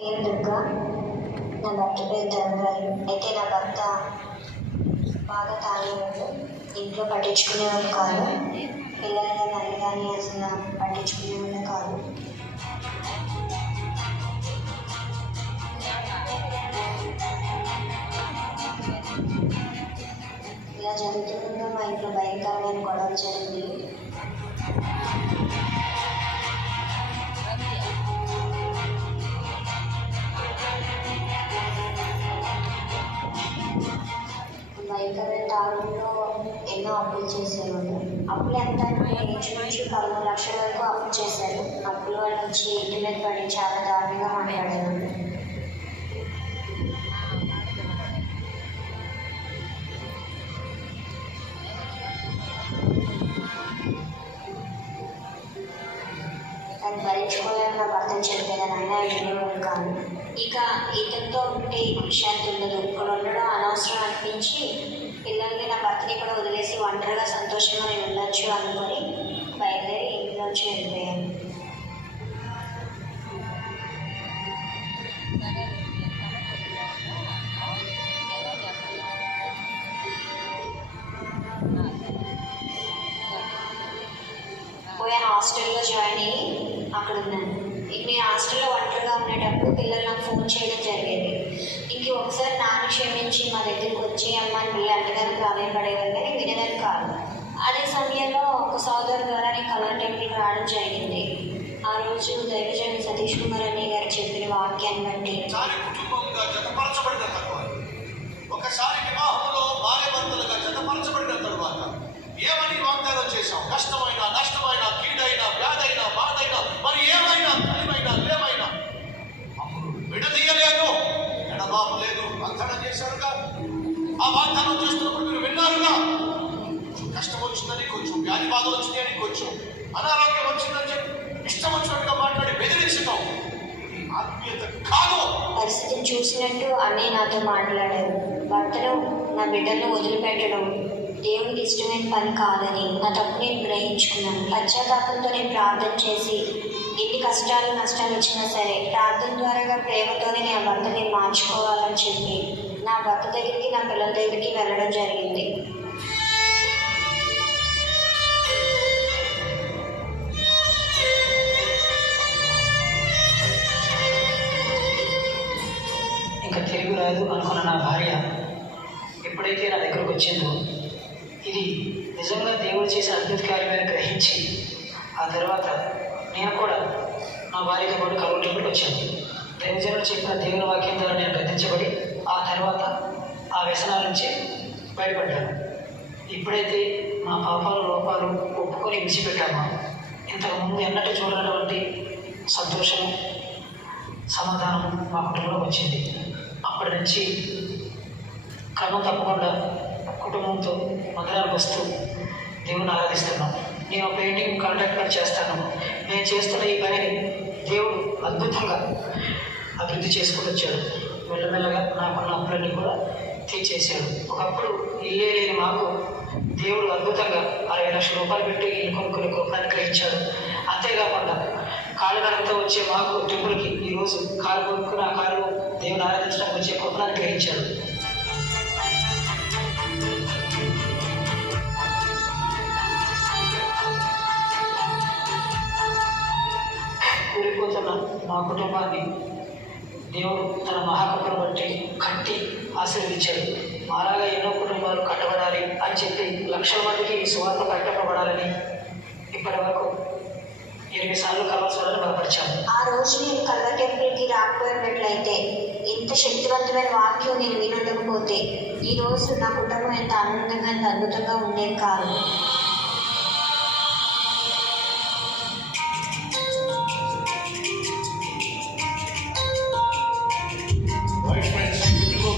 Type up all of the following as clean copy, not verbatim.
నేను దుర్గా, నా భర్త పేరు ధనరాజు. అయితే నా భర్త బాగా తాగేవాడు, ఇంట్లో పట్టించుకునేవాడు కాదు, పిల్లలు కానీ కానీ అసలు పట్టించుకునేవాడు కాదు. ఇలా జరుగుతుండగా మా ఇంట్లో భయంకరమైన గొడవ జరిగింది. భయంకరమైన తాగుడులో ఎన్నో అప్పులు చేసేవాడు. అప్పులు ఎంత అంటే ఇంచుమించు 13 లక్షల వరకు అప్పు చేశారు. అప్పుల వాళ్ళు వచ్చి ఇంటి మీద పడి చాలా దారుణంగా మాట్లాడేవాడు. దాన్ని భరించుకోలేని నా భర్తను చెప్పేదాన్ని, అయినా వినేవాడు కాదు. ఇక ఇతనితో ఉంటే శాంతి ఉండదు, ఇక్కడ ఉండడం అనవసరం అనిపించి పిల్లల్ని నా భర్తని కూడా వదిలేసి ఒంటరిగా సంతోషంగా నేను ఉండొచ్చు అనుకొని బయలుదేరి ఇంట్లోంచి వెళ్ళిపోయాను. పోయి హాస్టల్లో జాయిన్ అయ్యి అక్కడ ఉన్నాను. నేను హాస్టల్లో ఒంటరిగా ఉండేటప్పుడు పిల్లలు నాకు ఫోన్ చేయడం జరిగేది. ఇంక ఒకసారి నాన్న క్షమించి మా దగ్గరికి వచ్చి అమ్మని పిల్లలు అంటగానే ప్రాధాన్యపడేవారు, కానీ వినేదాన్ని కాదు. అదే సమయంలో ఒక సోదరు ద్వారా నేను కలర్ టెంపుల్కి రావడం జరిగింది. ఆ రోజు దైవజన్ సతీష్ కుమార్ అన్నయ్య గారు చెప్పిన వాక్యాన్ని బట్టి ఒకసారి వివాహంలో భార్య భర్తలుగా జతపరచబడిన తరువాత ఏమని వాగ్దానం చేశాం? కష్టమైన, నష్టమైన, కీడైన, వ్యాధైన, బాధైన, మరి ఏమైనా కలిమైనా లేమైనా అప్పుడు విడదీయలేదు, ఎడబాపు లేదు. వాగ్దానం చేశారుగా. ఆ వాగ్దానం చేస్తున్నప్పుడు మీరు విన్నారుగా. కొంచెం కష్టం వచ్చిందని, కొంచెం వ్యాధి బాధలు వచ్చిందని, కొంచెం అనారోగ్యం వచ్చిందని చెప్పి ఇష్టం వచ్చినట్టుగా మాట్లాడి బెదిరించడం ఆత్మీయత కాదు. పరిస్థితిని చూసినట్టు అన్నయ్య నాతో మాట్లాడారు. భర్తను, నా బిడ్డలను వదిలిపెట్టడం దేవునికి ఇష్టమైన పని కాదని నా తప్పు నేను గ్రహించుకున్నాను. పశ్చాత్తాపంతో నేను ప్రార్థన చేసి ఎన్ని కష్టాలు నష్టాలు వచ్చినా సరే ప్రార్థన ద్వారా ప్రేమతోనే నా భర్తని మార్చుకోవాలని చెప్పి నా భర్త దగ్గరికి, నా పిల్లల దగ్గరికి వెళ్ళడం జరిగింది. ఇంకా తెలుగు రాదు అనుకున్న నా భార్య ఎప్పుడైతే నా దగ్గరకు వచ్చిందో ఇది నిజంగా దేవుడు చేసే అద్భుత కార్యమైన గ్రహించి ఆ తర్వాత నేను కూడా నా భార్యతో పాటు కలుగు టెంపుల్కి వచ్చాను. దైవజనుడు చెప్పిన దేవుని వాక్యం ద్వారా నేను గద్దించబడి ఆ తర్వాత ఆ వ్యసనాల నుంచి బయటపడ్డాను. ఇప్పుడైతే మా పాపాలు లోపాలు ఒప్పుకొని విడిచిపెట్టామో ఇంతకుముందు ఎన్నట్టు చూడనటువంటి సంతోషము, సమాధానం మా కుటుంబంలో వచ్చింది. అప్పటి నుంచి క్రమం తప్పకుండా కుటుంబంతో మందిరానికి వస్తూ దేవుని ఆరాధిస్తున్నాం. నేను పెయింటింగ్ కాంట్రాక్టర్ చేస్తాను. నేను చేస్తున్న ఈ పనిని దేవుడు అద్భుతంగా అభివృద్ధి చేసుకుంటూ వచ్చాడు. మెల్లమెల్లగా నాకున్న అప్పులన్నీ కూడా తీర్చేశాడు. ఒకప్పుడు ఇల్లే లేని మాకు దేవుడు అద్భుతంగా 60 లక్షల రూపాయలు పెట్టి ఇల్లు కొనుక్కునే గొప్పని గ్రహించాడు. అంతేకాకుండా కాలినడకతో వచ్చే మాకు టెంపుల్కి ఈరోజు కారు కొనుక్కుని ఆ కారు దేవుని ఆరాధించడానికి వచ్చే గొప్పని గ్రహించాడు. కూలిపోతున్న మా కుటుంబాన్ని దేవుడు తన మహాకృపను బట్టి కట్టి ఆశీర్వదించాడు. మాలాగా ఎన్నో కుటుంబాలు కట్టబడాలి అని చెప్పి లక్షల మందికి సువార్త కట్టబడాలని ఇప్పటి వరకు 8 సార్లు కలవసాలను బలపరిచాము. ఆ రోజు నేను కలర్ టెంపుల్కి రాకపోయినట్లయితే, ఇంత శక్తివంతమైన వాక్యం నేను వినకపోతే ఈరోజు నా కుటుంబం ఎంత ఆనందంగా, ఎంత అద్భుతంగా ఉండేది కాదు.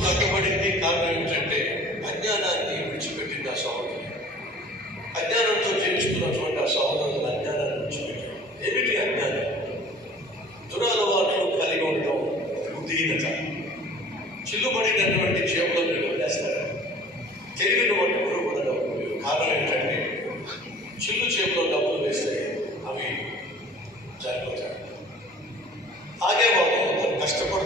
కట్టబడింది. కారణం ఏమిటంటే అజ్ఞానాన్ని విడిచిపెట్టింది ఆ సహోదరు. అజ్ఞానంతో జీవిస్తున్నటువంటి ఆ సహోదరులను అజ్ఞానాన్ని విడిచిపెట్టారు. ఏమిటి అజ్ఞానం? దురలవాట్లు కలిగి ఉండటం, బుద్ధిహీనత. చిల్లుబడినటువంటి చేపలను మీరు వదిలేస్తారు. తెలివిని వంటి పురుగు ఉండడం. కారణం ఏంటంటే చిల్లు చేపలో డబ్బులు వేస్తే అవి చనిపోతాయి. ఆగే వాళ్ళు కష్టపడి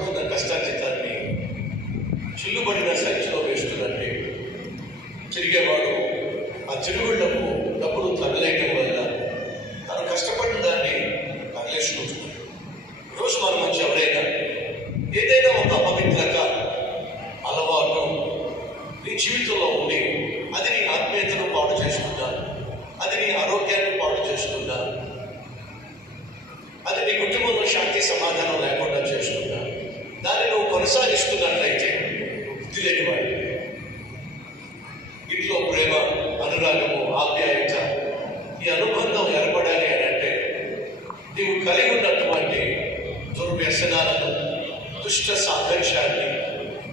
దుష్ట సాంగత్యాన్ని,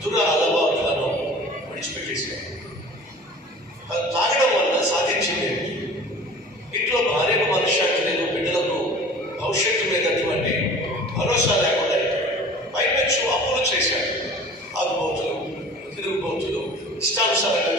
దుర అలవాట్లను విడిచిపెట్టేశాడు. అది తాగడం వల్ల సాధించింది ఏమిటి? ఇంట్లో భార్యకు మనశ్శాంతి లేదు, బిడ్డలకు భవిష్యత్తు మీద అటువంటి భరోసా లేకుండా పైపెచ్చు అప్పులు చేశాడు. ఆగుబోతులు, తిరుగుబోతులు, ఇష్టానుసారంగా